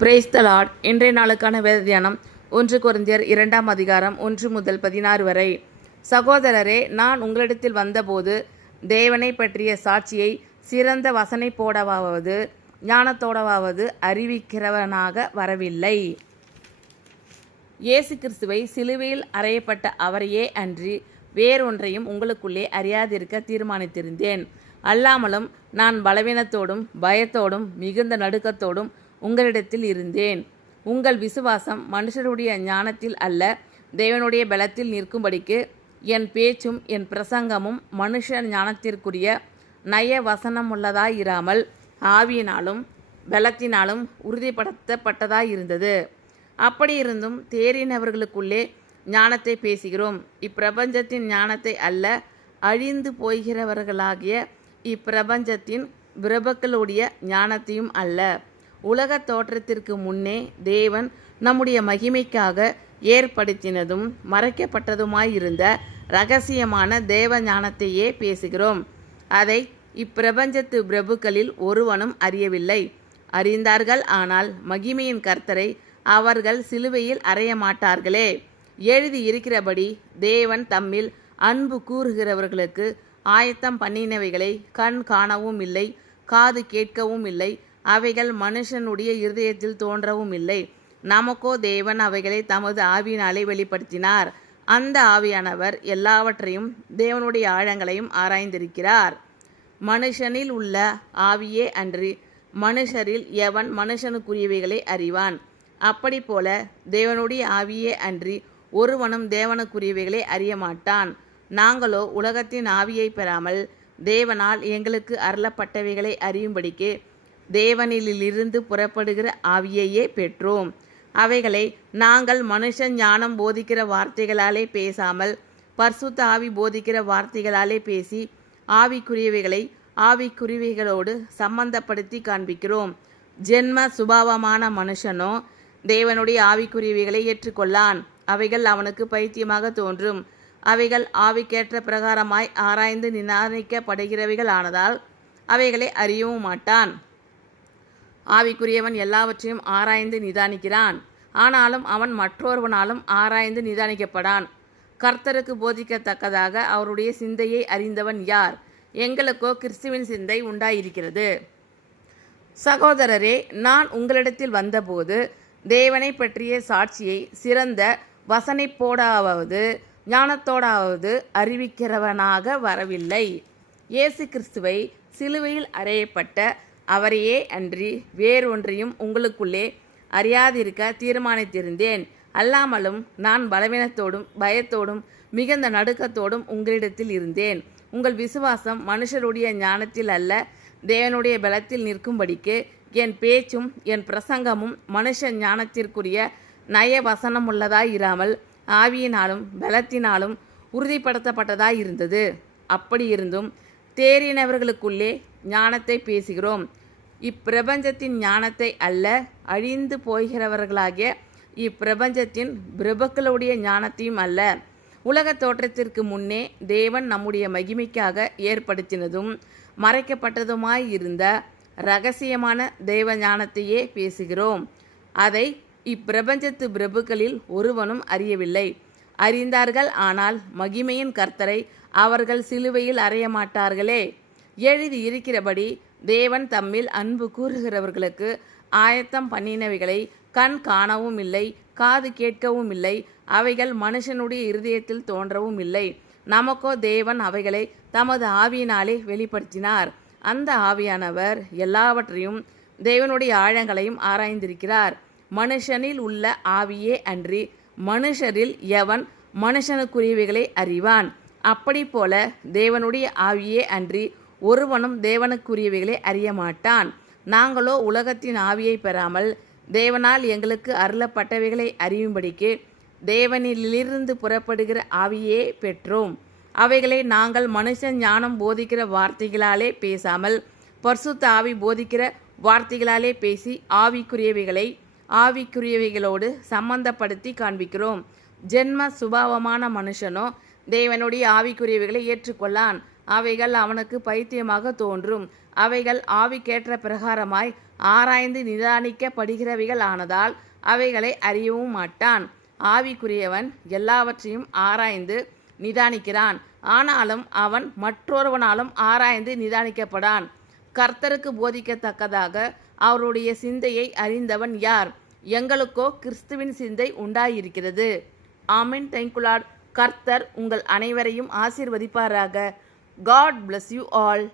Praise the Lord. இன்றைய நாளுக்கான வேத தியானம் 1 கொரிந்தியர் 2 அதிகாரம் 1 முதல் 16 வரை. சகோதரரே, நான் உங்களிடத்தில் வந்தபோது தேவனை பற்றிய சாட்சியை சிறந்த வசனை போடவாவது ஞானத்தோடவாவது அறிவிக்கிறவனாக வரவில்லை. இயேசு கிறிஸ்துவை சிலுவையில் அறையப்பட்ட அவரையே அன்றி வேறொன்றையும் உங்களுக்குள்ளே அறியாதிருக்க தீர்மானித்திருந்தேன். அல்லாமலும் நான் பலவீனத்தோடும் பயத்தோடும் மிகுந்த நடுக்கத்தோடும் உங்களிடத்தில் இருந்தேன். உங்கள் விசுவாசம் மனுஷருடைய ஞானத்தில் அல்ல, தேவனுடைய பலத்தில் நிற்கும்படிக்கு என் பேச்சும் என் பிரசங்கமும் மனுஷ ஞானத்திற்குரிய நய வசனமுள்ளதாயிராமல் ஆவியினாலும் பலத்தினாலும் உறுதிப்படுத்தப்பட்டதாயிருந்தது. அப்படியிருந்தும் தேறினவர்களுக்குள்ளே ஞானத்தை பேசுகிறோம். இப்பிரபஞ்சத்தின் ஞானத்தை அல்ல, அழிந்து போகிறவர்களாகிய இப்பிரபஞ்சத்தின் பிரபுக்களுடைய ஞானத்தையும் அல்ல. உலகத் தோற்றத்திற்கு முன்னே தேவன் நம்முடைய மகிமைக்காக ஏற்படுத்தினதும் மறைக்கப்பட்டதுமாயிருந்த இரகசியமான தேவ ஞானத்தையே பேசுகிறோம். அதை இப்பிரபஞ்சத்து பிரபுக்களில் ஒருவனும் அறியவில்லை. அறிந்தார்கள், ஆனால் மகிமையின் கர்த்தரை அவர்கள் சிலுவையில் அறைய மாட்டார்களே. எழுதி இருக்கிறபடி தேவன் தம்மில் அன்பு கூறுகிறவர்களுக்கு ஆயத்தம் பண்ணினவைகளை கண் காணவும் இல்லை, காது கேட்கவும் இல்லை, அவைகள் மனுஷனுடைய இருதயத்தில் தோன்றவும் இல்லை. நமக்கோ தேவன் அவைகளை தமது ஆவியினாலே வெளிப்படுத்தினார். அந்த ஆவியானவர் எல்லாவற்றையும் தேவனுடைய ஆழங்களையும் ஆராய்ந்திருக்கிறார். மனுஷனில் உள்ள ஆவியே அன்றி மனுஷரில் எவன் மனுஷனுக்குரியவைகளை அறிவான்? அப்படி போல தேவனுடைய ஆவியே அன்றி ஒருவனும் தேவனுக்குரியவைகளை அறிய மாட்டான். நாங்களோ உலகத்தின் ஆவியை பெறாமல் தேவனால் எங்களுக்கு அருளப்பட்டவைகளை அறியும்படிக்கு தேவனிலிருந்து புறப்படுகிற ஆவியையே பெற்றோம். அவைகளை நாங்கள் மனுஷ ஞானம் போதிக்கிற வார்த்தைகளாலே பேசாமல் பரிசுத்த ஆவி போதிக்கிற வார்த்தைகளாலே பேசி ஆவிக்குரியவைகளை ஆவிக்குரியவைகளோடு சம்பந்தப்படுத்தி காண்பிக்கிறோம். ஜென்ம சுபாவமான மனுஷனோ தேவனுடைய ஆவிக்குரியவைகளை ஏற்றுக்கொள்ளான். அவைகள் அவனுக்கு பைத்தியமாக தோன்றும். அவைகள் ஆவிக்கேற்ற பிரகாரமாய் ஆராய்ந்து நிதானிக்கப்படுகிறவைகள் ஆனதால் அவைகளை அறியவும் மாட்டான். ஆவிக்குரியவன் எல்லாவற்றையும் ஆராய்ந்து நிதானிக்கிறான். ஆனாலும் அவன் மற்றொருவனாலும் ஆராய்ந்து நிதானிக்கப்படான். கர்த்தருக்கு போதிக்கத்தக்கதாக அவருடைய சிந்தையை அறிந்தவன் யார்? எங்களுக்கோ கிறிஸ்துவின் சிந்தை உண்டாயிருக்கிறது. சகோதரரே, நான் உங்களிடத்தில் வந்தபோது தேவனை பற்றிய சாட்சியை சிறந்த வசனைப்போடாவது ஞானத்தோடாவது அறிவிக்கிறவனாக வரவில்லை. இயேசு கிறிஸ்துவை சிலுவையில் அறையப்பட்ட அவரையே அன்றி வேறொன்றையும் உங்களுக்குள்ளே அறியாதிருக்க தீர்மானித்திருந்தேன். அல்லாமலும் நான் பலவீனத்தோடும் பயத்தோடும் மிகுந்த நடுக்கத்தோடும் உங்களிடத்தில் இருந்தேன். உங்கள் விசுவாசம் மனுஷருடைய ஞானத்தில் அல்ல, தேவனுடைய பலத்தில் நிற்கும்படிக்கு என் பேச்சும் என் பிரசங்கமும் மனுஷ ஞானத்திற்குரிய நய வசனமுள்ளதாயிராமல் ஆவியினாலும் பலத்தினாலும் உறுதிப்படுத்தப்பட்டதாயிருந்தது. அப்படியிருந்தும் தேறினவர்களுக்குள்ளே ஞானத்தை பேசுகிறோம். இப்பிரபஞ்சத்தின் ஞானத்தை அல்ல, அழிந்து போகிறவர்களாகிய இப்பிரபஞ்சத்தின் பிரபுக்களுடைய ஞானத்தையும் அல்ல. உலகத் தோற்றத்திற்கு முன்னே தேவன் நம்முடைய மகிமைக்காக ஏற்படுத்தினதும் மறைக்கப்பட்டதுமாயிருந்த இரகசியமான தேவ ஞானத்தையே பேசுகிறோம். அதை இப்பிரபஞ்சத்து பிரபுக்களில் ஒருவனும் அறியவில்லை. அறிந்தார்கள், ஆனால் மகிமையின் கர்த்தரை அவர்கள் சிலுவையில் அறைய மாட்டார்களே. எழுதி இருக்கிறபடி தேவன் தம்மில் அன்பு கூறுகிறவர்களுக்கு ஆயத்தம் பண்ணினவைகளை கண் காணவும் இல்லை, காது கேட்கவும் இல்லை, அவைகள் மனுஷனுடைய இருதயத்தில் தோன்றவும் இல்லை. நமக்கோ தேவன் அவைகளை தமது ஆவியினாலே வெளிப்படுத்தினார். அந்த ஆவியானவர் எல்லாவற்றையும் தேவனுடைய ஆழங்களையும் ஆராய்ந்திருக்கிறார். மனுஷனில் உள்ள ஆவியே அன்றி மனுஷரில் எவன் மனுஷனுக்குரியவைகளை அறிவான்? அப்படி போல தேவனுடைய ஆவியே அன்றி ஒருவனும் தேவனுக்குரியவைகளை அறிய மாட்டான். நாங்களோ உலகத்தின் ஆவியை பெறாமல் தேவனால் எங்களுக்கு அருளப்பட்டவைகளை அறியும்படிக்கு தேவனிலிருந்து புறப்படுகிற ஆவியே பெற்றோம். அவைகளை நாங்கள் மனுஷ ஞானம் போதிக்கிற வார்த்தைகளாலே பேசாமல் பரிசுத்த ஆவி போதிக்கிற வார்த்தைகளாலே பேசி ஆவிக்குரியவைகளை ஆவிக்குரியவைகளோடு சம்பந்தப்படுத்தி காண்பிக்கிறோம். ஜென்ம சுபாவமான மனுஷனோ தேவனுடைய ஆவிக்குரியவைகளை ஏற்றுக்கொள்ளான். அவைகள் அவனுக்கு பைத்தியமாக தோன்றும். அவைகள் ஆவிக்கேற்ற பிரகாரமாய் ஆராய்ந்து நிதானிக்கப்படுகிறவைகள் ஆனதால் அவைகளை அறியவும் மாட்டான். ஆவிக்குரியவன் எல்லாவற்றையும் ஆராய்ந்து நிதானிக்கிறான். ஆனாலும் அவன் மற்றொருவனாலும் ஆராய்ந்து நிதானிக்கப்படான். கர்த்தருக்கு போதிக்கத்தக்கதாக அவருடைய சிந்தையை அறிந்தவன் யார்? எங்களுக்கோ கிறிஸ்துவின் சிந்தை உண்டாயிருக்கிறது. ஆமென். Thank you Lord. கர்த்தர் உங்கள் அனைவரையும் ஆசீர்வதிப்பாராக. God bless you all.